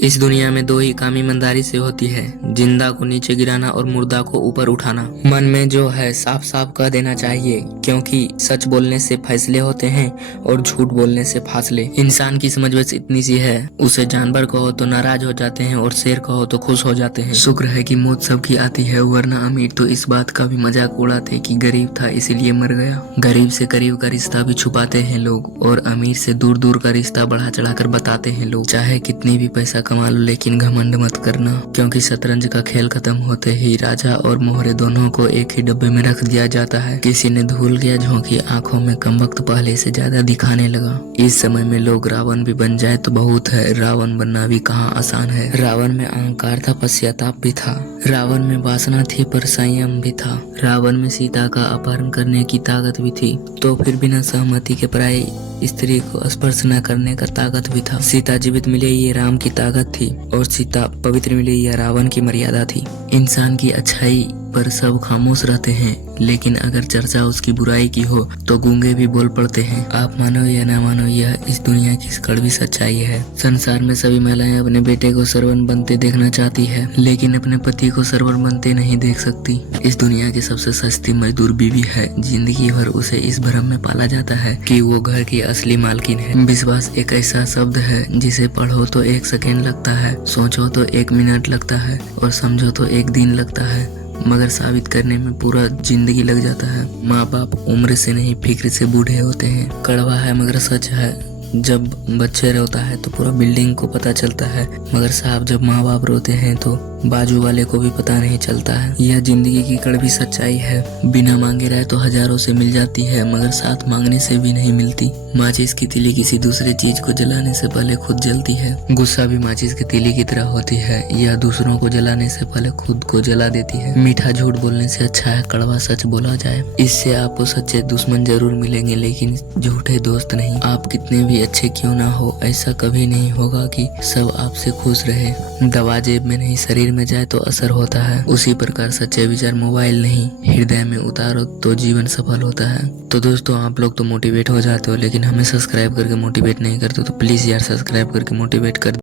इस दुनिया में दो ही काम ईमानदारी से होती है, जिंदा को नीचे गिराना और मुर्दा को ऊपर उठाना। मन में जो है साफ साफ कह देना चाहिए, क्योंकि सच बोलने से फैसले होते हैं और झूठ बोलने से फासले। इंसान की समझ बस इतनी सी है, उसे जानवर कहो तो नाराज हो जाते हैं और शेर कहो तो खुश हो जाते हैं। शुक्र है कि मौत सबकी आती है, वरना अमीर तो इस बात का भी मजाक उड़ाते कि गरीब था इसीलिए मर गया। गरीब से करीब का रिश्ता भी छुपाते हैं लोग, और अमीर से दूर दूर का रिश्ता बढ़ा चढ़ा कर बताते हैं लोग। चाहे कितनी भी पैसा कमा लो, लेकिन घमंड मत करना, क्योंकि शतरंज का खेल खत्म होते ही राजा और मोहरे दोनों को एक ही डब्बे में रख दिया जाता है। किसी ने धूल गया झोंकी आंखों में, कम वक्त पहले से ज्यादा दिखाने लगा। इस समय में लोग रावण भी बन जाए तो बहुत है, रावण बनना भी कहाँ आसान है। रावण में अहंकार था, पश्चाताप भी था। रावण में वासना थी पर संयम भी था। रावण में सीता का अपहरण करने की ताकत भी थी, तो फिर बिना सहमति के पराई स्त्री को स्पर्श न करने का ताकत भी था। सीता जीवित मिले ये राम की ताकत थी, और सीता पवित्र मिले यह रावण की मर्यादा थी। इंसान की अच्छाई पर सब खामोश रहते हैं, लेकिन अगर चर्चा उसकी बुराई की हो तो गूंगे भी बोल पड़ते हैं। आप मानो या ना मानो, यह इस दुनिया की कड़वी सच्चाई है। संसार में सभी महिलाएं अपने बेटे को सरवन बनते देखना चाहती है, लेकिन अपने पति को सरवन बनते नहीं देख सकती। इस दुनिया की सबसे सस्ती मजदूर बीवी है। जिंदगी भर उसे इस भ्रम में पाला जाता है कि वो घर की असली मालकिन है। विश्वास एक ऐसा शब्द है जिसे पढ़ो तो 1 सेकेंड लगता है, सोचो तो 1 मिनट लगता है, और समझो तो 1 दिन लगता है, मगर साबित करने में पूरा जिंदगी लग जाता है। माँ बाप उम्र से नहीं फिक्र से बूढ़े होते हैं। कड़वा है मगर सच है। जब बच्चे रोता है तो पूरा बिल्डिंग को पता चलता है, मगर साहब जब माँ बाप रोते हैं तो बाजू वाले को भी पता नहीं चलता है। यह जिंदगी की कड़वी सच्चाई है। बिना मांगे रहे तो हजारों से मिल जाती है, मगर साथ मांगने से भी नहीं मिलती। माचिस की तीली किसी दूसरे चीज को जलाने से पहले खुद जलती है। गुस्सा भी माचिस की तीली की तरह होती है, यह दूसरों को जलाने से पहले खुद को जला देती है। मीठा झूठ बोलने से अच्छा है कड़वा सच बोला जाए। इससे आपको सच्चे दुश्मन जरूर मिलेंगे, लेकिन झूठे दोस्त नहीं। आप कितने भी अच्छे क्यों ना हो, ऐसा कभी नहीं होगा कि सब आपसे खुश रहे। दवा जेब में नहीं शरीर में जाए तो असर होता है, उसी प्रकार सच्चे विचार मोबाइल नहीं हृदय में उतारो तो जीवन सफल होता है। तो दोस्तों, आप लोग तो मोटिवेट हो जाते हो, लेकिन हमें सब्सक्राइब करके मोटिवेट नहीं करते, तो प्लीज यार सब्सक्राइब करके मोटिवेट कर